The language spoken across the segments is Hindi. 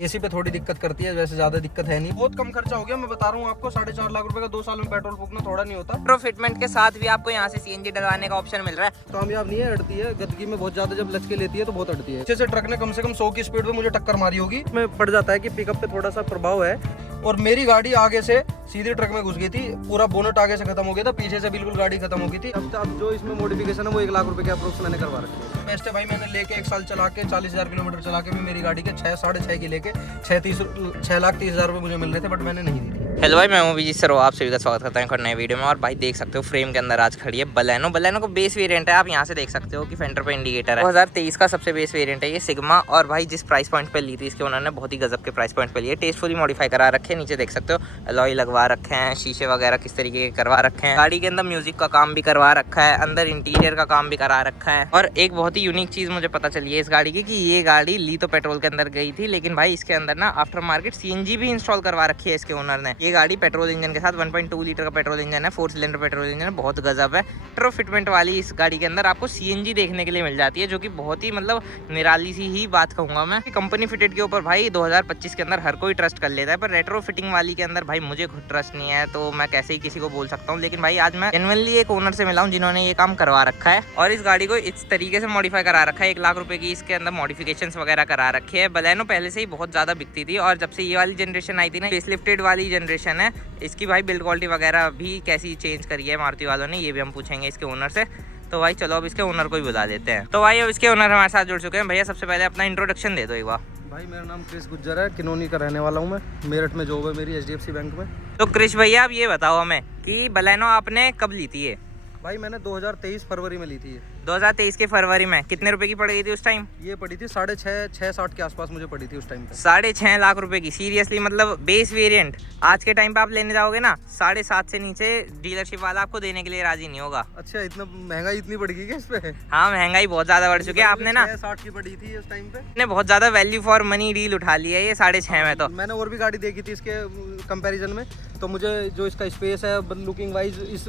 एसी पे थोड़ी दिक्कत करती है, वैसे ज्यादा दिक्कत है नहीं। बहुत कम खर्चा हो गया, मैं बता रहा हूँ आपको। 4.5 लाख रुपए का 2 साल में पेट्रोल फूकना थोड़ा नहीं होता। रेट्रो फिटमेंट के साथ भी आपको यहाँ से सीएनजी डलवाने का ऑप्शन मिल रहा है। कामयाब नहीं है, अड़ती है। गदगी में बहुत ज्यादा जब लचके लेती है तो बहुत अड़ती है। अच्छे से ट्रक ने कम से कम 100 की स्पीड पे मुझे टक्कर मारी होगी। मैं पड़ जाता है कि पिकअप पे थोड़ा सा प्रभाव है। और मेरी गाड़ी आगे से सीधे ट्रक में घुस गई थी, पूरा बोनट आगे से खत्म हो गया था, पीछे से बिल्कुल गाड़ी खत्म हो गई थी। अब जो इसमें मॉडिफिकेशन है वो 1 लाख रुपए के अप्रोक्स मैंने करवा रखी है। बेस्ट है भाई, मैंने लेके 1 साल चला के 40,000 किलोमीटर चला के भी मेरी गाड़ी के 6.5 की लेके 6,30,000 रुपए मुझे मिल रहे थे, बट मैंने नहीं दी थी। हेलो भाई, मैं हूं विजीत सर, आप सभी का स्वागत करता हूं एक नए वीडियो में। और भाई देख सकते हो फ्रेम के अंदर आज खड़ी है बलेनो को बेस वेरिएंट है। आप यहां से देख सकते हो कि फेंडर पे इंडिकेटर है। 2023 का सबसे बेस वेरिएंट है ये सिग्मा। और भाई जिस प्राइस पॉइंट पे ली थी इसके उन्होंने बहुत ही गजब के प्राइस पॉइंट पे लिए। टेस्टफुली मॉडिफाई करा रखे हैं। नीचे देख सकते हो अलॉय लगवा रखे हैं, शीशे वगैरह किस तरीके के करवा रखे हैं। गाड़ी के अंदर म्यूजिक का काम भी करवा रखा है, अंदर इंटीरियर का काम भी करा रखा है। और एक बहुत ही यूनिक चीज मुझे पता चली है इस गाड़ी की, कि ये गाड़ी ली तो पेट्रोल के अंदर गई थी, लेकिन भाई इसके अंदर ना आफ्टर मार्केट सीएनजी भी इंस्टॉल करवा रखी है इसके ओनर ने। ये गाड़ी पेट्रोल इंजन के साथ 1.2 लीटर का पेट्रोल इंजन है, 4 सिलेंडर पेट्रोल इंजन है, बहुत गजब है। रेट्रो फिटमेंट वाली इस गाड़ी के अंदर आपको सीएनजी देखने के लिए मिल जाती है, जो कि बहुत ही मतलब निराली सी ही बात कहूंगा मैं। कंपनी फिटेड के ऊपर भाई 2025 के अंदर हर कोई ट्रस्ट कर लेता है, पर रेट्रो फिटिंग वाली के अंदर भाई मुझे खुद ट्रस्ट नहीं है, तो मैं कैसे ही किसी को बोल सकता हूँ। लेकिन भाई आज मैं जेन्युइनली एक ओनर से मिला हूँ जिन्होंने ये काम करवा रखा है और इस गाड़ी को इस तरीके से मॉडिफाई करा रखा है। 1 लाख रुपए की इसके अंदर मॉडिफिकेशंस वगैरह करा रखे है। बलेनो पहले से ही बहुत ज्यादा बिकती थी, और जब से ये वाली जनरेशन आई थी ना, फेसलिफ्टेड वाली जनरेशन है, इसकी भाई बिल्ड क्वालिटी वगैरह भी कैसी चेंज करी है मारुति वालों ने, ये भी हम पूछेंगे इसके ओनर से। तो भाई चलो अब इसके ओनर को ही बुला देते हैं। तो भाई अब इसके ओनर हमारे साथ जुड़ चुके हैं। भैया सबसे पहले अपना इंट्रोडक्शन दे दो एक बार। भाई मेरा नाम क्रिश गुज्जर है, किनोनी का रहने वाला हूँ मैं। मेरठ में जॉब है मेरी HDFC बैंक में। तो क्रिश भैया आप ये बताओ हमें कि बलेनो आपने कब ली थी ये? भाई मैंने 2023 फरवरी में ली थी। 2023 के फरवरी में कितने रुपए की पड़ गई थी उस टाइम? ये पड़ी थी 6.5 के आसपास मुझे पड़ी थी उस टाइम पे। 6.5 लाख रुपए की? सीरियसली? मतलब बेस वेरिएंट आज के टाइम पे आप लेने जाओगे ना 7.5 से नीचे डीलरशिप वाला आपको देने के लिए राजी नहीं होगा। अच्छा, इतना महंगाई इतनी बढ़ गई क्या इस पे? हाँ, महंगाई बहुत ज्यादा बढ़ चुकी है। आपने ना 60 की पड़ी थी उस टाइम पे। ने बहुत ज्यादा वैल्यू फॉर मनी डील उठा ली है ये 6.5 में। तो मैंने और भी गाड़ी देखी थी इसके कंपैरिजन में, तो मुझे जो इसका स्पेस है लुकिंग वाइज, इस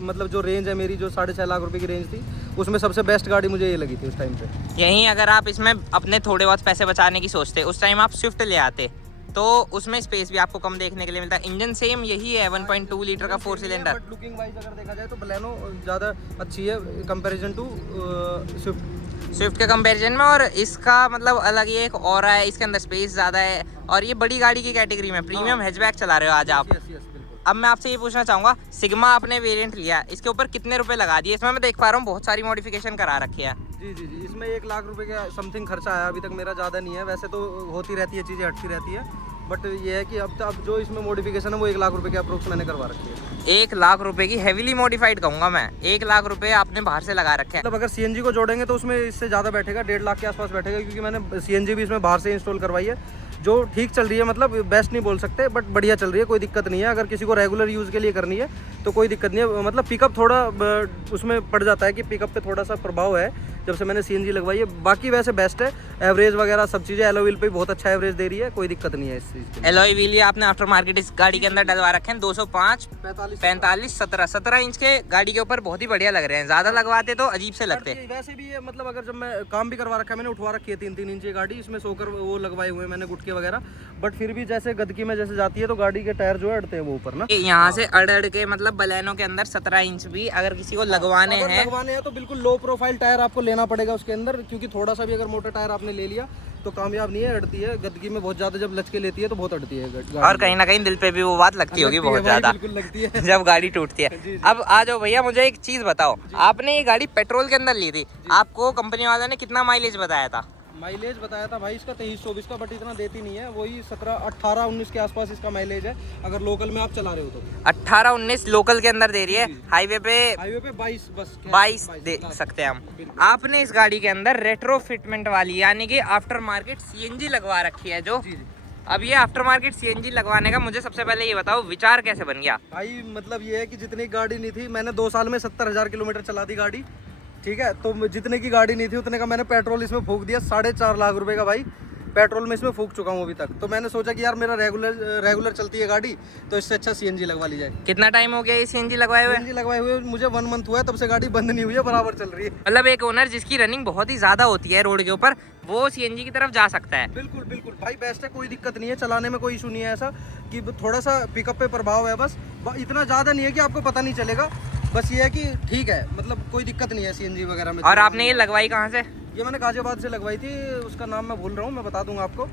मतलब जो रेंज है मेरी, जो 6.5 लाख रुपए की रेंज थी, उसमें सबसे बेस्ट गाड़ी मुझे ये लगी थी उस टाइम पे। यहीं अगर आप इसमें अपने थोड़े बहुत पैसे बचाने की सोचते, उस टाइम आप स्विफ्ट ले आते तो उसमें स्पेस भी आपको कम देखने के लिए मिलता है। इंजन सेम यही है, 1.2 लीटर का 4 सिलेंडर। बट लुकिंग वाइज अगर देखा जाए तो बलेनो ज़्यादा अच्छी है कंपैरिजन टू स्विफ्ट के कंपैरिजन में। और इसका मतलब अलग ही एक ऑरा है, इसके अंदर स्पेस ज़्यादा है, और ये बड़ी गाड़ी की कैटेगरी में प्रीमियम हैचबैक चला रहे हो आज आप। अब मैं आपसे ये पूछना चाहूँगा, सिग्मा आपने वेरिएंट लिया, इसके ऊपर कितने रुपए लगा दिए? इसमें मैं देख पा रहा हूँ बहुत सारी मॉडिफिकेशन करा रखी है। जी, इसमें 1 लाख रुपए का समथिंग खर्चा आया अभी तक मेरा, ज़्यादा नहीं है। वैसे तो होती रहती है, चीज़ें हटती रहती है, बट ये है कि अब जो इसमें मॉडिफिकेशन है वो 1 लाख रुपए के अप्रोक्स मैंने करवा रखी है। 1 लाख रुपए की हेवीली मॉडिफाइड कहूँगा मैं। 1 लाख रुपए आपने बाहर से लगा रखे हैं। मतलब अगर CNG को जोड़ेंगे तो उसमें इससे ज़्यादा बैठेगा, 1.5 लाख के आसपास बैठेगा, क्योंकि मैंने CNG भी इसमें बाहर से इंस्टॉल करवाई है, जो ठीक चल रही है। मतलब बेस्ट नहीं बोल सकते, बट बढ़िया चल रही है, कोई दिक्कत नहीं है। अगर किसी को रेगुलर यूज़ के लिए करनी है तो कोई दिक्कत नहीं है। मतलब पिकअप थोड़ा उसमें पड़ जाता है कि पिकअप पे थोड़ा सा प्रभाव है जब से मैंने CNG लगवाई है। बाकी वैसे बेस्ट है, एवरेज वगैरह सब चीज़ें एलॉय व्हील पे बहुत अच्छा एवरेज दे रही है, कोई दिक्कत नहीं है इस चीज़ की। एलॉय व्हील आपने आफ्टर मार्केट इस गाड़ी के अंदर डलवा रखे हैं 205, 45, 17 इंच के गाड़ी के ऊपर बहुत ही बढ़िया लग रहे हैं। ज़्यादा लगवाते तो अजीब से लगते। वैसे भी ये मतलब अगर जब मैं काम भी करवा रखा है, मैंने उठवा रखी है 3-3 इंच की गाड़ी, इसमें सोकर वो लगवाए हुए मैंने गुटके वगैरह, बट फिर भी जैसे गदगी में जैसे जाती है तो गाड़ी के टायर जो है अड़ते हैं वो ऊपर ना, यहाँ से अड़ के। मतलब बलेनो के अंदर 17 इंच भी अगर किसी को लगवाने हैं तो बिल्कुल लो प्रोफाइल टायर आपको लेना पड़ेगा उसके अंदर, क्योंकि थोड़ा सा भी अगर मोटा टायर आपने ले लिया तो कामयाब नहीं है, अड़ती है। गदगी में बहुत ज्यादा जब लचके लेती है तो बहुत अड़ती है गाड़ी। और कहीं ना कहीं दिल पे भी वो बात लगती होगी बहुत ज्यादा, बिल्कुल लगती है जब गाड़ी टूटती है। अब आ जाओ भैया, मुझे एक चीज बताओ, आपने ये गाड़ी पेट्रोल के अंदर ली थी, आपको कंपनी वालों ने कितना माइलेज बताया था? माइलेज बताया था भाई इसका 23-24 का, बट इतना देती नहीं है, वही 17-18-19 के आसपास इसका माइलेज है अगर लोकल में आप चला रहे हो तो। 18-19 लोकल के अंदर दे रही है, हाईवे पे 22 बस 22 दे सकते हैं हम। आपने इस गाड़ी के अंदर रेट्रो फिटमेंट वाली यानी कि आफ्टर मार्केट CNG लगवा रखी है जो। अब ये आफ्टर मार्केट CNG लगवाने का मुझे सबसे पहले ये बताओ विचार कैसे बन गया? भाई मतलब ये है कि जितनी गाड़ी नहीं थी, मैंने 2 साल में 70,000 किलोमीटर चला दी गाड़ी, ठीक है, तो जितने की गाड़ी नहीं थी उतने का मैंने पेट्रोल इसमें फूंक दिया, 4.5 लाख रुपए का भाई। पेट्रोल में इसमें फूक चुका हूँ अभी तक। तो मैंने सोचा कि यार मेरा रेगुलर चलती है गाड़ी, तो इससे अच्छा सीएनजी लगवा ली जाए। कितना टाइम हो गया ये सीएनजी लगवाए हुए? सीएनजी लगवाए हुए मुझे 1 मंथ हुआ है, तब से गाड़ी बंद नहीं हुई है, बराबर चल रही है। मतलब एक ओनर जिसकी रनिंग बहुत ही ज्यादा होती है रोड के ऊपर, वो सीएनजी की तरफ जा सकता है। बिल्कुल बिल्कुल भाई, बेस्ट है, कोई दिक्कत नहीं है, चलाने में कोई इशू नहीं है। ऐसा कि थोड़ा सा पिकअप पे प्रभाव है बस, इतना ज़्यादा नहीं है कि आपको पता नहीं चलेगा। बस ये है कि ठीक है, मतलब कोई दिक्कत नहीं है सीएनजी वगैरह में। और आपने ये लगवाई कहाँ से? ये मैंने गाजियाबाद से लगवाई थी, उसका नाम मैं भूल रहा हूँ, मैं बता दूंगा आपको।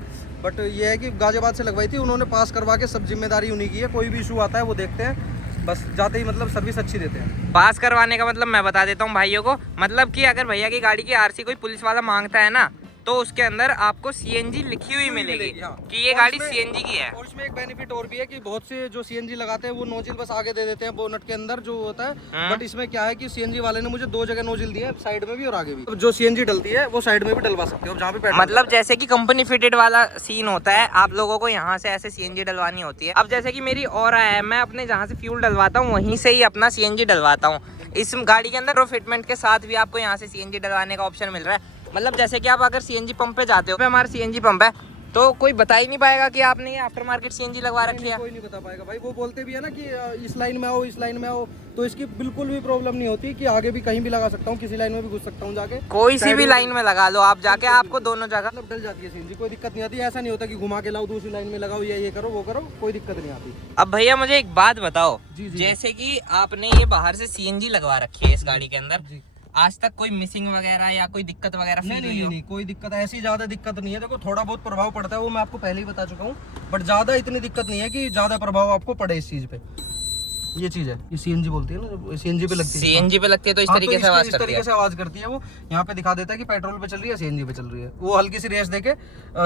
बट ये है कि गाजियाबाद से लगवाई थी, उन्होंने पास करवा के, सब जिम्मेदारी उन्हीं की है। कोई भी इशू आता है वो देखते हैं, बस जाते ही मतलब सर्विस अच्छी देते हैं। पास करवाने का मतलब मैं बता देता हूँ भाइयों को, मतलब कि अगर भैया की गाड़ी की आरसी कोई पुलिस वाला मांगता है ना, तो उसके अंदर आपको सीएनजी लिखी हुई मिलेगी हाँ। कि ये गाड़ी सीएनजी की है। और इसमें एक बेनिफिट और भी है कि बहुत से जो सीएनजी लगाते हैं वो नोजिल बस आगे दे देते हैं बोनट के अंदर जो होता है। बट इसमें क्या है कि सीएनजी वाले ने मुझे 2 जगह नोजिल दिया है, साइड में भी और आगे भी। जो सीएनजी डलती है वो साइड में भी डलवा सकते हो, जहाँ पे मतलब जैसे कि कंपनी फिटेड वाला सीन होता है, आप लोगों को यहाँ से ऐसे सीएनजी डलवानी होती है। अब जैसे कि मेरी और है, मैं अपने जहाँ से फ्यूल डलवाता हूँ वहीं से ही अपना सीएनजी डलवाता हूँ। इस गाड़ी के अंदर फिटमेंट के साथ भी आपको यहाँ से सीएनजी डलवाने का ऑप्शन मिल रहा है। मतलब जैसे कि आप अगर सीएनजी पंप पे जाते हो, हमारा सीएनजी पंप है, तो कोई बता ही नहीं पाएगा कि आपने ये आफ्टर मार्केट सीएनजी लगवा रखी है। कोई नहीं बता पाएगा भाई। वो बोलते भी है ना कि इस लाइन में आओ, इस लाइन में आओ, तो इसकी बिल्कुल भी प्रॉब्लम नहीं होती कि आगे भी कहीं भी लगा सकता हूँ, किसी लाइन में भी घुस सकता हूँ जाके, कोई सी भी लाइन में लगा लो आप जाके, आपको दोनों जगह मतलब डल जाती है सीएनजी, कोई दिक्कत नहीं आती। ऐसा नहीं होता कि घुमा के लाओ, दूसरी लाइन में लगाओ, ये करो वो करो, कोई दिक्कत नहीं आती। अब भैया मुझे एक बात बताओ, जी। जैसे कि आपने ये बाहर से सीएनजी लगवा रखी है इस गाड़ी के अंदर, आज तक कोई मिसिंग वगैरह या कोई दिक्कत वगैरह फील हुई हो? नहीं, कोई दिक्कत, ऐसी ज्यादा दिक्कत नहीं है। देखो थोड़ा बहुत प्रभाव पड़ता है, वो मैं आपको पहले ही बता चुका हूँ, बट ज्यादा इतनी दिक्कत नहीं है कि ज्यादा प्रभाव आपको पड़े इस चीज पे। ये चीज है, ये सीएनजी बोलती है ना, सीएनजी पे लगती है। सीएनजी पे लगती है तो इस तरीके से आवाज करती है। वो यहाँ पे दिखा देता है कि पेट्रोल पे चल रही है, सीएनजी पे चल रही है। वो हल्की सी रेस देके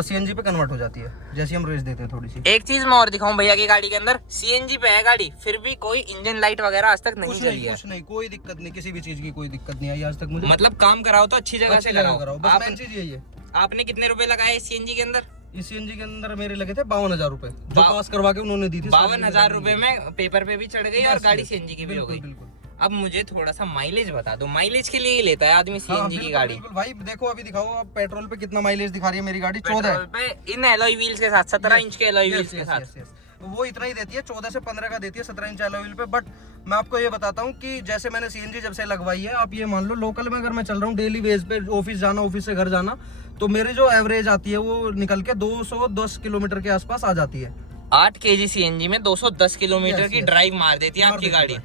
सीएनजी पे कन्वर्ट हो जाती है, जैसे हम रेस देते हैं थोड़ी सी। एक चीज मैं और दिखाऊं भैया की गाड़ी के अंदर, सीएनजी पे है गाड़ी, फिर भी कोई इंजन लाइट वगैरह आज तक नहीं चली है। कुछ नहीं, कोई दिक्कत नहीं, किसी भी चीज की कोई दिक्कत नहीं आई आज तक मुझे। मतलब काम कराओ तो अच्छी जगह से कराओ। बस मेन चीज यही है। आपने कितने रुपए लगाए सीएनजी के अंदर? इस सीएनजी के अंदर मेरे लगे थे 52,000 रुपए, जो पास करवा के उन्होंने दी थी। 52,000 रुपए में पेपर पे भी चढ़ गई और गाड़ी सीएनजी की भी हो गई। बिल्कुल। अब मुझे थोड़ा सा माइलेज बता दो, माइलेज के लिए ही लेता है आदमी सीएनजी की गाड़ी। बिल्कुल भाई, देखो अभी दिखाओ, अब पेट्रोल पे कितना माइलेज दिखा रही है मेरी गाड़ी, 14 पे इन एलॉय व्हील्स के साथ, 17 इंच के एलॉय व्हील्स के साथ। वो इतना ही देती है, 14 से 15 का देती है 17 इंच एलॉय व्हील पे। बट मैं आपको ये बताता हूँ कि जैसे मैंने सीएनजी जब से लगवाई है, आप ये मान लो लोकल में अगर मैं चल रहा हूँ डेली बेस पे, ऑफिस जाना, ऑफिस से घर जाना, तो मेरी जो एवरेज आती है वो निकल के 210 किलोमीटर के आसपास आ जाती है। 8 kg सीएनजी में 210 किलोमीटर की ड्राइव मार देती है आपकी गाड़ी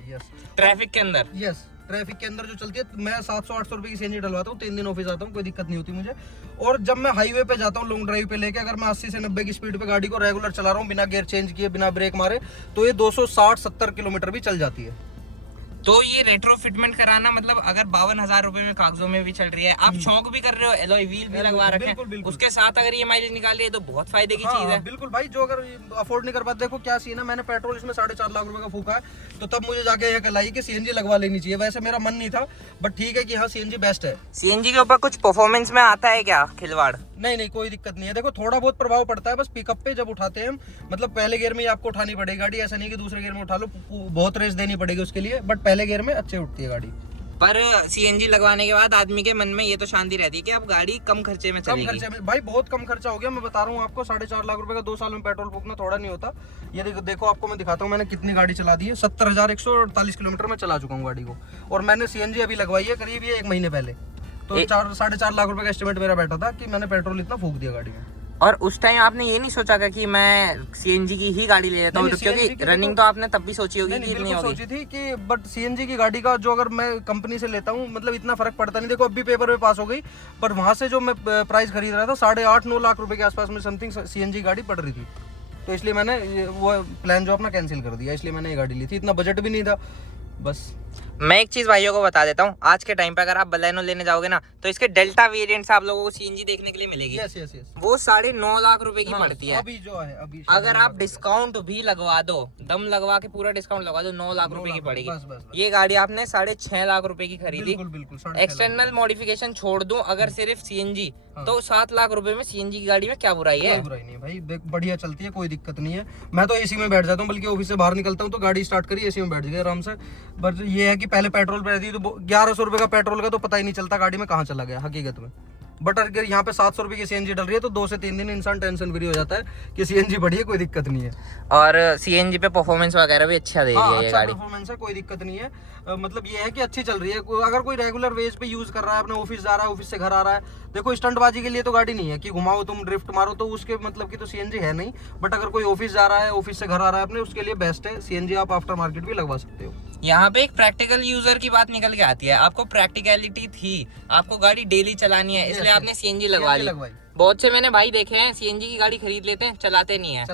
ट्रैफिक के अंदर। यस, ट्रैफिक के अंदर जो चलती है। मैं 700-800 रुपए की सीएनजी डलवाता हूँ, 3 दिन ऑफिस आता हूँ, कोई दिक्कत नहीं होती मुझे। और जब मैं हाईवे पे जाता हूँ लॉन्ग ड्राइव पे लेके, अगर मैं 80 से 90 की स्पीड पे गाड़ी को रेगुलर चला रहा हूँ, बिना गियर चेंज किए, बिना ब्रेक मारे, तो ये 260-70 किलोमीटर भी चल जाती है। तो ये रेट्रो फिटमेंट कराना मतलब अगर 52,000 रुपए में कागजों में भी चल रही है, आप शौक भी कर रहे हो, एलॉय व्हील भी लगवा रखे हैं, उसके साथ अगर ये माइलेज निकाल है तो बहुत फायदे की चीज है। बिल्कुल भाई, जो अगर अफोर्ड नहीं कर पाते, देखो क्या सीन है, मैंने पेट्रोल इसमें 4.5 लाख रुपए का फूका है, तो तब मुझे जाके ये कल आई कि सीएनजी लगवा लेनी चाहिए। वैसे मेरा मन नहीं था, बट ठीक है कि हाँ सीएनजी बेस्ट है। सीएनजी के ऊपर कुछ परफॉर्मेंस में आता है क्या खिलवाड़? नहीं, कोई दिक्कत नहीं है। देखो थोड़ा बहुत प्रभाव पड़ता है बस पिकअप पे, जब उठाते हैं हम, मतलब पहले गियर में ही आपको उठानी पड़ेगी गाड़ी, ऐसा नहीं कि दूसरे गियर में उठा लो, बहुत रेस देनी पड़ेगी उसके लिए, बट पहले गियर में अच्छे उठती है गाड़ी। पर सीएनजी लगवाने के बाद आदमी के मन में ये तो शांति रहती है कि अब गाड़ी कम खर्चे में चलेगी। कम खर्चे में भाई, बहुत कम खर्चा हो गया। मैं बता रहा हूँ आपको, 4.5 लाख रुपए का 2 साल में पेट्रोल फूकना थोड़ा नहीं होता। ये देखो आपको मैं दिखाता हूँ मैंने कितनी गाड़ी चला दी है। 70,148 किलोमीटर में चला चुका हूँ गाड़ी को, और मैंने सीएनजी अभी लगवाई है करीब ये 1 महीने पहले। तो 4-4.5 लाख रुपए का एस्टिमेट मेरा बैठा था कि मैंने पेट्रोल इतना फूक दिया गाड़ी में। और उस टाइम आपने ये नहीं सोचा कि मैं सीएनजी की ही गाड़ी ले लेता हूँ, क्योंकि रनिंग तो आपने तब भी सोची होगी कि इतनी होगी। सोची थी कि बट सीएनजी की गाड़ी का जो अगर मैं कंपनी से लेता हूँ, मतलब इतना फर्क पड़ता नहीं। देखो अब भी पेपर में पास हो गई, पर वहाँ से जो मैं प्राइस खरीद रहा था 8.5-9 लाख रुपए के आसपास में समथिंग सीएनजी गाड़ी पड़ रही थी। तो इसलिए मैंने वो प्लान जो अपना कैंसिल कर दिया, इसलिए मैंने ये गाड़ी ली थी। इतना बजट भी नहीं था बस। मैं एक चीज भाइयों को बता देता हूँ, आज के टाइम पे अगर आप बलेनो लेने जाओगे ना, तो इसके डेल्टा वेरिएंट से आप लोगों को सीएनजी देखने के लिए मिलेगी। यस। वो 9.5 लाख रुपए की पड़ती है। अभी जो है अभी अगर आप डिस्काउंट भी लगवा दो, दम लगवा के पूरा डिस्काउंट लगवा दो, 9 लाख रुपए की पड़ेगी। बस। ये गाड़ी आपने 6.5 लाख रुपए की खरीदी। बिल्कुल। एक्सटर्नल मॉडिफिकेशन छोड़ दूं अगर सिर्फ सीएनजी, तो 7 लाख रुपए में सीएनजी की गाड़ी में क्या बुराई है? कोई बुराई नहीं भाई, बढ़िया चलती है, कोई दिक्कत नहीं है। मैं तो एसी में बैठ जाता हूँ, बल्कि ऑफिस से बाहर निकलता हूँ तो गाड़ी स्टार्ट करी एसी में बैठ गए आराम से। बस ये है कि पहले पेट्रोल पे रहती तो 1100 रुपए का पेट्रोल का तो पता ही नहीं चलता गाड़ी में कहाँ चला गया हकीकत में। बट अगर यहाँ पे 700 रुपये की सीएनजी डल रही है तो 2 से 3 दिन इंसान टेंशन फ्री हो जाता है कि सीएनजी बढ़ी है, कोई दिक्कत नहीं है। और सीएनजी पे परफॉर्मेंस वगैरह भी अच्छा दे रही है ये गाड़ी। परफॉर्मेंस है, कोई दिक्कत नहीं है। मतलब ये है कि अच्छी चल रही है। अगर कोई रेगुलर वेज पे यूज कर रहा है, अपने ऑफिस जा रहा है, ऑफिस से घर आ रहा है, देखो स्टंटबाजी के लिए तो गाड़ी नहीं है कि घुमाओ तुम ड्रिफ्ट मारो, तो उसके मतलब की तो सीएनजी है नहीं। बट अगर कोई ऑफिस जा रहा है, ऑफिस से घर आ रहा है अपने, उसके लिए बेस्ट है सीएनजी। आप आफ्टर मार्केट भी लगवा सकते हो। यहाँ पे एक प्रैक्टिकल यूजर की बात निकल के आती है। आपको प्रैक्टिकलिटी थी, आपको गाड़ी डेली चलानी है, इसलिए आपने सीएनजी लगवा ली। बहुत से मैंने भाई देखे हैं सीएनजी की गाड़ी खरीद लेते हैं, चलाते नहीं है।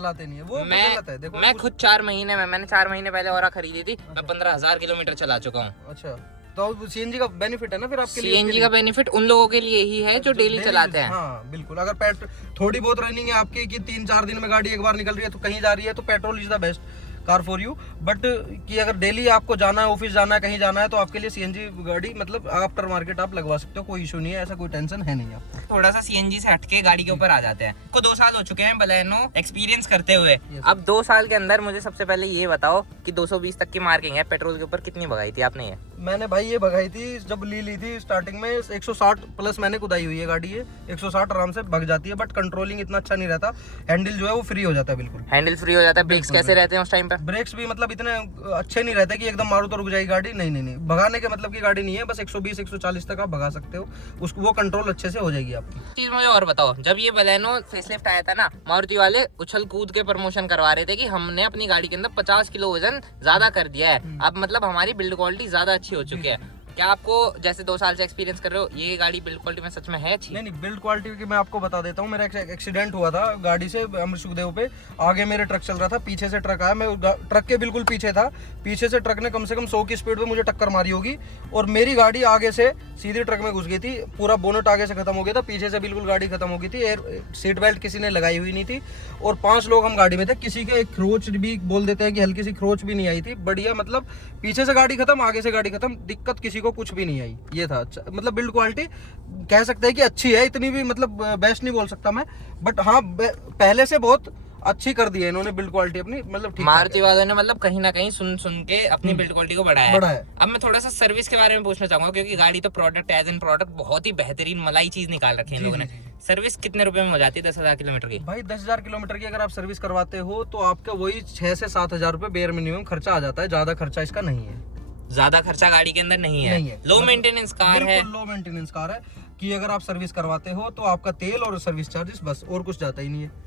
वो गलत है। देखो मैं खुद 4 महीने में, मैंने 4 महीने पहले और खरीदी थी, मैं 15,000 किलोमीटर चला चुका हूँ। अच्छा, तो सीएनजी का बेनिफिट है ना फिर आपके लिए। सीएनजी का बेनिफिट उन लोगों के लिए ही है जो डेली चलाते हैं। हाँ बिल्कुल। अगर थोड़ी बहुत रनिंग है आपकी कि 3-4 दिन में गाड़ी एक बार निकल रही है तो कहीं जा रही है, तो petrol is the best car for you. But कि अगर डेली आपको जाना है, ऑफिस जाना है, कहीं जाना है, तो आपके लिए सीएनजी गाड़ी मतलब आफ्टर मार्केट आप लगवा सकते हो, कोई इशू नहीं है, ऐसा कोई टेंशन है नहीं आपको। थोड़ा सा सीएनजी से हटके गाड़ी के ऊपर आ जाते हैं। को 2 साल हो चुके हैं बलेनो एक्सपीरियंस करते हुए। अब 2 साल के अंदर मुझे सबसे पहले ये बताओ कि 220 तक की मार्किंग है पेट्रोल के ऊपर, कितनी भगाई थी आपने? ये मैंने भाई ये भगाई थी जब ली थी स्टार्टिंग में 160 प्लस मैंने कुदाई हुई है गाड़ी। ये 160 आराम से भग जाती है, बट कंट्रोलिंग इतना अच्छा नहीं रहता। हैंडल जो है वो फ्री हो जाता है, बिल्कुल हैंडल फ्री हो जाता है। ब्रेक्स कैसे रहते हैं उस टाइम पे? ब्रेक्स भी मतलब इतने अच्छे नहीं रहते कि एकदम मारो तो रुक जाएगी गाड़ी। नहीं, भगाने के मतलब की गाड़ी नहीं है, बस 120-140 तक आप भगा सकते हो उसको, वो कंट्रोल अच्छे से हो जाएगी आपकी। चीज मुझे और बताओ, जब ये बलेनो फेसलिफ्ट आया था ना, मारुति वाले उछल कूद के प्रमोशन करवा रहे थे कि हमने अपनी गाड़ी के अंदर 50 किलो वजन ज्यादा कर दिया है। अब मतलब हमारी बिल्ड क्वालिटी ज्यादा अच्छी हो चुकी है। क्या आपको जैसे 2 साल से एक्सपीरियंस कर रहे हो, ये गाड़ी बिल्ड क्वालिटी में सच में है अच्छी? नहीं, बिल्ड क्वालिटी की मैं आपको बता देता हूँ। मेरा एक्सीडेंट हुआ था गाड़ी से अमर सुखदेव पे। आगे मेरे ट्रक चल रहा था, पीछे से ट्रक आया, मैं ट्रक के बिल्कुल पीछे था। पीछे से ट्रक ने कम से कम 100 की स्पीड पे मुझे टक्कर मारी होगी, और मेरी गाड़ी आगे से सीधी ट्रक में घुस गई थी। पूरा बोनट आगे से खत्म हो गया था, पीछे से बिल्कुल गाड़ी खत्म हो गई थी। सीट बेल्ट किसी ने लगाई हुई नहीं थी, और 5 लोग हम गाड़ी में थे। किसी के एक खरोच भी बोल देते हैं कि हल्की सी खरोच भी नहीं आई थी। बढ़िया, मतलब पीछे से गाड़ी खत्म, आगे से गाड़ी खत्म, दिक्कत किसी को कुछ भी नहीं आई। ये था अच्छा, मतलब बिल्ड क्वालिटी कह सकते हैं कि अच्छी है। इतनी भी मतलब बेस्ट नहीं बोल सकता मैं, बट हाँ पहले से बहुत अच्छी कर दी है इन्होंने बिल्ड क्वालिटी अपनी, मतलब ठीक। मारुति वालों ने मतलब कहीं ना कहीं सुन के अपनी बिल्ड क्वालिटी को बढ़ाया है। अब मैं थोड़ा सा सर्विस के बारे में पूछना चाहूंगा, क्योंकि गाड़ी तो प्रोडक्ट एज एन प्रोडक्ट बहुत ही बेहतरीन मलाई चीज निकाल रखी है इन लोगों ने। सर्विस कितने रुपए में हो जाती है 10,000 किलोमीटर की? भाई 10,000 किलोमीटर की अगर आप सर्विस करवाते हो तो आपका वही 6 से 7,000 रुपए बेयर मिनिमम खर्चा आ जाता है। ज्यादा खर्चा इसका नहीं है। ज्यादा खर्चा गाड़ी के अंदर नहीं है। लो मेंटेनेंस कार है। लो मेंटेनेंस कार है कि अगर आप सर्विस करवाते हो तो आपका तेल और सर्विस चार्जेस, बस और कुछ जाता ही नहीं है।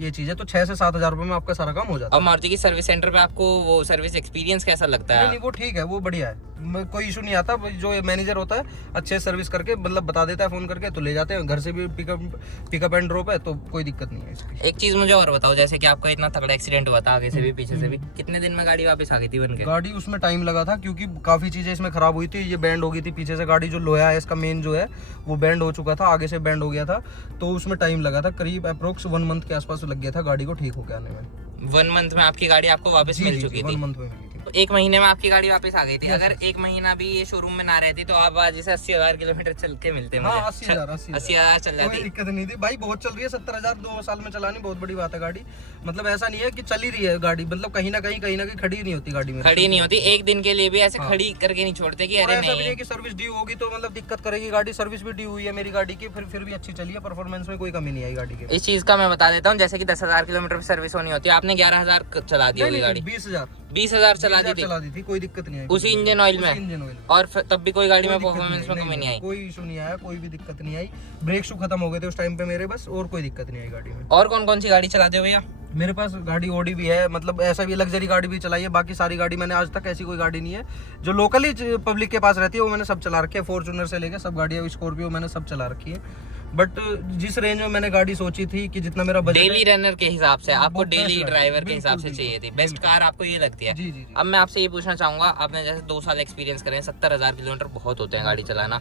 ये चीज है, तो 6 से 7,000 रुपए में आपका सारा काम हो जाता है। और मारुति की सर्विस सेंटर पे आपको वो सर्विस एक्सपीरियंस कैसा लगता है? नहीं, वो ठीक है, वो बढ़िया है, कोई इशू नहीं आता। जो मैनेजर होता है अच्छे सर्विस करके मतलब बता देता है फोन करके, तो ले जाते हैं। घर से भी पिकअप एंड ड्रॉप है, तो कोई दिक्कत नहीं है इसकी। एक चीज मुझे और बताओ, जैसे कि आपका इतना तगड़ा एक्सीडेंट हुआ था आगे से भी पीछे से भी, कितने दिन में गाड़ी वापस आ गई थी बनके? गाड़ी उसमें टाइम लगा था, क्योंकि काफी चीजें इसमें खराब हुई थी। ये बैंड हो गई थी पीछे से, गाड़ी जो लोहा है इसका मेन जो है वो बैंड हो चुका था, आगे से बैंड हो गया था, तो उसमें टाइम लगा था। करीब अप्रोक्स 1 मंथ के आसपास लग गया था गाड़ी को ठीक होकर आने में। 1 मंथ में आपकी गाड़ी आपको वापस मिल चुकी थी? 1 मंथ में मिली थी। 1 महीने में आपकी गाड़ी वापस आ गई थी। अगर 1 महीना भी ये शोरूम में ना रहती तो आप आज जैसे 80,000 किलोमीटर चल के मिलते। 80,000 चल जाती। कोई दिक्कत नहीं थी भाई, बहुत चल रही है। 70,000 2 साल में चलानी बहुत बड़ी बात है गाड़ी। मतलब ऐसा नहीं है कि चल ही रही है गाड़ी, मतलब कहीं ना कहीं खड़ी नहीं होती गाड़ी में। खड़ी नहीं होती, एक दिन के लिए भी ऐसे खड़ी करके नहीं छोड़ते कि अरे ऐसा भी नहीं कि सर्विस ड्यू होगी तो मतलब दिक्कत करेगी गाड़ी। सर्विस भी ड्यू हुई है मेरी गाड़ी की, फिर भी अच्छी चली है, परफॉर्मेंस में कोई कमी नहीं आई गाड़ी के। इस चीज का मैं बता देता हूँ, जैसे कि 10,000 किलोमीटर की सर्विस होनी होती है, आपने 11,000 चला दी होगी गाड़ी। 20,000 चला दी थी, कोई दिक्कत नहीं आई उसी इंजन ऑयल में, और तब भी कोई गाड़ी में परफॉर्मेंस में कमी नहीं आई। कोई इशू नहीं आया, कोई भी दिक्कत नहीं आई। ब्रेक शू खत्म हो गए थे उस टाइम पे मेरे, बस, और कोई दिक्कत नहीं आई गाड़ी में। और कौन कौन सी गाड़ी चलाते हो भैया? मेरे पास गाड़ी ओडी भी है, मतलब ऐसा भी लग्जरी गाड़ी भी चलाई है। बाकी सारी गाड़ी मैंने आज तक ऐसी कोई गाड़ी नहीं है जो लोकली पब्लिक के पास रहती है वो मैंने सब चला रखी है। फॉर्च्यूनर से लेके सब गाड़ियाँ, स्कॉर्पियो मैंने सब चला रखी है। बट जिस रेंज में मैंने गाड़ी सोची थी कि जितना मेरा बजट डेली रनर के हिसाब से, आपको डेली ड्राइवर के हिसाब से चाहिए थी, बेस्ट कार आपको ये लगती है? जी। अब मैं आपसे ये पूछना चाहूंगा, आपने जैसे 2 साल एक्सपीरियंस करे हैं, 70,000 किलोमीटर बहुत होते हैं गाड़ी चलाना,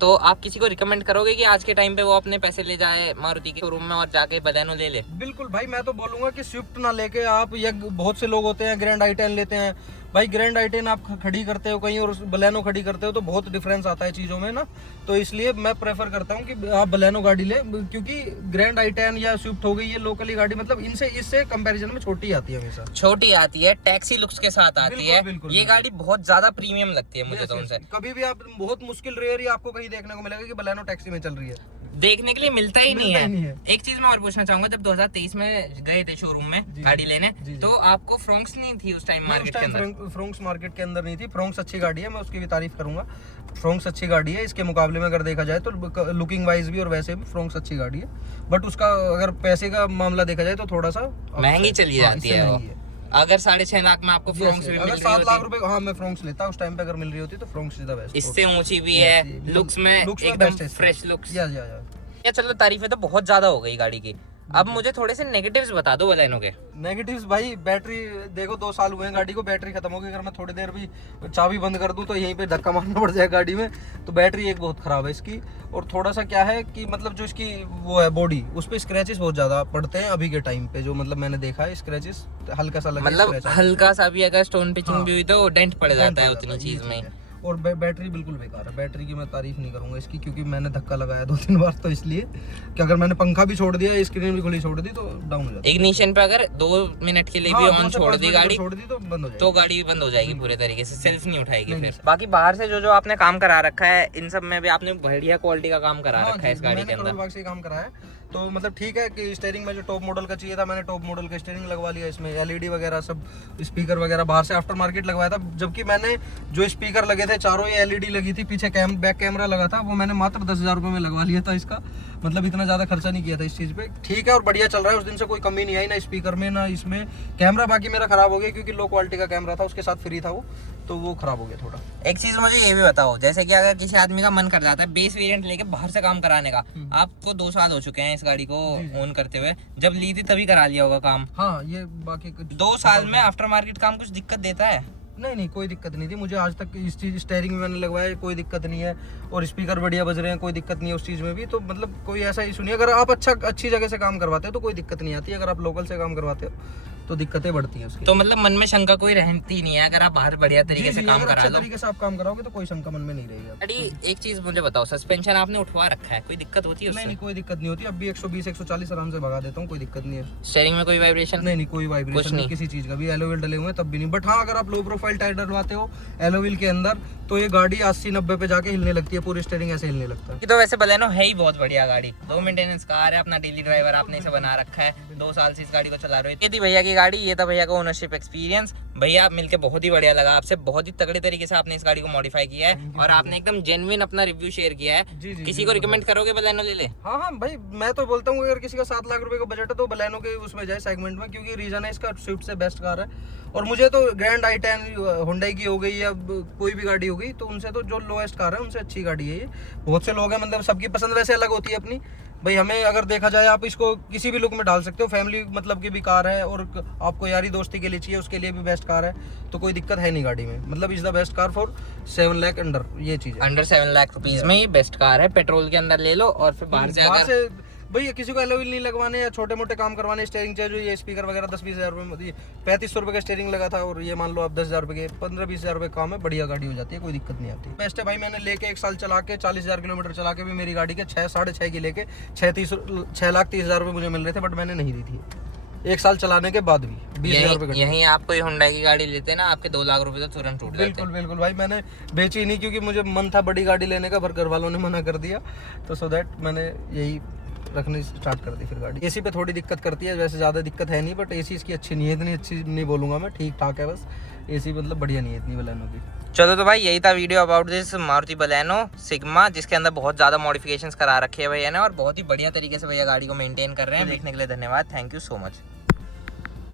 तो आप किसी को रिकमेंड करोगे कि आज के टाइम पे वो अपने पैसे ले जाए मारुति के शोरूम में और जाके बलेनो ले ले? बिल्कुल भाई, मैं तो बोलूंगा कि स्विफ्ट ना लेके आप, ये बहुत से लोग होते हैं ग्रैंड i10 लेते हैं, भाई ग्रैंड आई10 आप खड़ी करते हो कहीं और बलेनो खड़ी करते हो तो बहुत डिफरेंस आता है चीज़ों में ना, तो इसलिए मैं प्रेफर करता हूँ कि आप बलेनो गाड़ी ले, क्योंकि ग्रैंड आई10 या स्विफ्ट हो गई ये लोकली गाड़ी मतलब इनसे इससे कंपैरिजन में छोटी आती है, हमेशा छोटी आती है, टैक्सी लुक्स के साथ आती है। बिल्कुल, ये गाड़ी बहुत ज्यादा प्रीमियम लगती है मुझे तो उनसे। कभी भी आप बहुत मुश्किल रेयर ही आपको कहीं देखने को मिलेगा कि बलेनो टैक्सी में चल रही है, देखने के लिए मिलता ही नहीं है। एक चीज मैं और पूछना चाहूंगा, जब 2023 में गए थे शोरूम में गाड़ी लेने तो आपको फ्रोंक्स नहीं थी उस टाइम मार्केट के अंदर? फ्रोंक्स मार्केट के अंदर नहीं थी। फ्रोंक्स अच्छी गाड़ी है, मैं उसकी भी तारीफ करूंगा। फ्रोंक्स अच्छी गाड़ी है, इसके मुकाबले में अगर देखा जाए तो लुकिंग वाइज भी और वैसे भी फ्रोंक्स अच्छी गाड़ी है, बट उसका अगर पैसे का मामला देखा जाए तो थोड़ा सा महंगी चली जाती है वो। अगर 6.5 लाख में आपको फ्रोंक्स भी मिल रही होती, 7 लाख रुपए, हाँ मैं फ्रोंक्स लेता उस टाइम पे, अगर मिल रही होती तो फ्रोंक्स इज द बेस्ट। इससे ऊंची भी है, लुक्स में एकदम फ्रेश लुक्स। या चलो तारीफें तो बहुत ज्यादा हो गई गाड़ी की, अब मुझे थोड़े से नेगेटिव्स बता दो बलेनो के। नेगेटिव्स भाई, बैटरी देखो 2 साल हुए हैं गाड़ी को, बैटरी खत्म हो गई। अगर मैं थोड़ी देर भी चाबी बंद कर दूं तो यहीं पे धक्का मारना पड़ जाए गाड़ी में, तो बैटरी एक बहुत खराब है इसकी। और थोड़ा सा क्या है कि मतलब जो इसकी वो है बॉडी, उस पर स्क्रैचेस बहुत ज्यादा पड़ते हैं अभी के टाइम पे, जो मतलब मैंने देखा है स्क्रैचेस हल्का सा लगा, मतलब हल्का सा भी अगर स्टोन पिचिंग भी हुई तो डेंट पड़ जाता है उतनी चीज में। और बैटरी बिल्कुल बेकार है, बैटरी की मैं तारीफ नहीं करूंगा इसकी, क्योंकि मैंने धक्का लगाया 2-3 बार, तो इसलिए कि अगर मैंने पंखा भी छोड़ दिया, स्क्रीन भी खुली छोड़ दी तो डाउन हो जाता है। इग्निशन पे अगर 2 मिनट के लिए भी ऑन छोड़ दी गाड़ी तो बंद हो जाएगी, तो गाड़ी बंद हो जाएगी पूरे तरीके से, सेल्फ नहीं उठाएगी फिर। बाकी बाहर से जो आपने काम करा रखा है इन सब में भी आपने बढ़िया क्वालिटी का काम करा रखा है इस गाड़ी के अंदर। से काम करा है तो मतलब ठीक है कि स्टीयरिंग में जो टॉप मॉडल का चाहिए था मैंने टॉप मॉडल का स्टीयरिंग लगवा लिया, इसमें एलईडी वगैरह सब, स्पीकर वगैरह बाहर से आफ्टर मार्केट लगवाया था। जबकि मैंने जो स्पीकर लगे थे चारों ये एलईडी लगी थी, पीछे बैक कैमरा लगा था, वो मैंने मात्र 10,000 रुपये में लगवा लिया था इसका, मतलब इतना ज्यादा खर्चा नहीं किया था इस चीज पे। ठीक है और बढ़िया चल रहा है, उस दिन से कोई कमी नहीं आई ना स्पीकर में ना इसमें। कैमरा बाकी मेरा खराब हो गया क्योंकि लो क्वालिटी का कैमरा था, उसके साथ फ्री था वो, तो वो खराब हो गया थोड़ा। एक चीज मुझे ये भी बताओ, जैसे कि अगर किसी आदमी का मन कर जाता है बेस वेरिएंट लेके बाहर से काम कराने का, आपको 2 साल हो चुके हैं इस गाड़ी को ओन करते हुए, जब ली थी तभी करा लिया होगा काम। हाँ ये बाकी 2 साल में आफ्टर मार्केट काम कुछ दिक्कत देता है? नहीं कोई दिक्कत नहीं थी मुझे आज तक। इस चीज स्टीयरिंग में मैंने लगवाया, कोई दिक्कत नहीं है, और स्पीकर बढ़िया बज रहे हैं, कोई दिक्कत नहीं है उस चीज में भी। तो मतलब कोई ऐसा इशू नहीं है। अगर आप अच्छी जगह से काम करवाते हो तो कोई दिक्कत नहीं आती, अगर आप लोकल से काम करवाते हो तो दिक्कतें बढ़ती हैं उसकी। तो मतलब मन में शंका कोई रहती नहीं है, अगर आप बाहर बढ़िया तरीके से काम करा अच्छे लो, तरीके से आप काम कराओगे तो कोई शंका मन में नहीं रहेगी। अड़ी एक चीज मुझे बताओ, सस्पेंशन आपने उठवा रखा है, कोई दिक्कत होती है उससे? नहीं कोई दिक्कत नहीं होती, अब भी 120-140 आराम से भगा देता हूँ, कोई दिक्कत नहीं है। स्टीयरिंग में कोई वाइब्रेशन? नहीं कोई वाइब्रेशन नहीं किसी चीज का भी, एलो व्हील डले हुए तब भी नहीं। बट हाँ अगर आप लो प्रोफाइल टायर डलवाते हो एलो व्हील के अंदर तो ये गाड़ी 80-90 पे जाके हिलने लगती है, पूरी स्टीयरिंग ऐसे हिलने लगता है। तो वैसे बलेनो है ही बहुत बढ़िया गाड़ी, 2 मेंटेनेंस कार है, अपना डेली ड्राइवर आपने इसे बना रखा है, 2 साल से इस गाड़ी को चला रहे हो। ये थी भैया की गाड़ी, ये था भैया का ओनरशिप एक्सपीरियंस। भैया मिलके बहुत ही बढ़िया लगा आपसे, बहुत ही तगड़े तरीके से आपने इस गाड़ी को मॉडिफाई किया है और आपने एकदम जेन्युइन अपना रिव्यू शेयर किया है। किसी को रिकमेंड करोगे बलेनो ले ले? हाँ भाई मैं तो बोलता हूँ अगर किसी का 7 लाख रुपए का बजट है तो बलेनो के उसमें जाए सेगमेंट में, क्योंकि रीजन है इसका स्विफ्ट से बेस्ट कार है। और मुझे तो ग्रैंड आई10 हुंडई की हो गई या कोई भी गाड़ी हो गई तो उनसे तो जो लोएस्ट कार है उनसे अच्छी गाड़ी है ये। बहुत से लोग हैं, मतलब सबकी पसंद वैसे अलग होती है अपनी भाई। हमें अगर देखा जाए आप इसको किसी भी लुक में डाल सकते हो, फैमिली मतलब की भी कार है और आपको यारी दोस्ती के लिए चाहिए उसके लिए भी बेस्ट कार है, तो कोई दिक्कत है नहीं गाड़ी में। मतलब is the best car for 7 lakh under, ये चीज है। अंडर 7 लाख रुपीज में ये बेस्ट कार है, पेट्रोल के अंदर ले लो और फिर बाहर से भाई किसी को एलो व्हील नहीं लगवाने या छोटे मोटे काम करवाने, स्टीयरिंग चाहिए, जो ये स्पीकर वगैरह 10-20 हज़ार रुपये, 3500 रुपये का स्टीयरिंग लगा था और ये मान लो आप 10,000 रुपये के 15-20 हज़ार रुपये काम है, बढ़िया गाड़ी हो जाती है, कोई दिक्कत नहीं आती। बेस्ट है भाई, मैंने लेके 1 साल चला के 40,000 किलोमीटर चला के भी मेरी गाड़ी के 6-6.5 की लेके 6,30,000 रुपये मुझे मिल रहे थे, बट मैंने नहीं दी थी 1 साल चलाने के बाद भी 20,000 रुपये। यहीं आपको हुंडई की गाड़ी लेते ना, आपके 2 लाख रुपए तो तुरंत टूट जाते। बिल्कुल भाई, मैंने बेची नहीं क्योंकि मुझे मन था बड़ी गाड़ी लेने का, पर घर वालों ने मना कर दिया, तो सो दैट मैंने यही रखनी स्टार्ट कर दी फिर गाड़ी। एसी पे थोड़ी दिक्कत करती है, वैसे ज़्यादा दिक्कत है नहीं, बट एसी इसकी अच्छी नहीं है, इतनी अच्छी नहीं बोलूँगा मैं, ठीक ठाक है बस। एसी मतलब बढ़िया नहीं है इतनी बलेनो की। चलो तो भाई यही था video about this Maruti Baleno sigma, जिसके अंदर बहुत ज़्यादा मॉडिफिकेशंस करा रखे हैं भैया ने और बहुत ही बढ़िया तरीके से भैया गाड़ी को मेंटेन कर रहे हैं। देखने के लिए धन्यवाद, थैंक यू सो मच।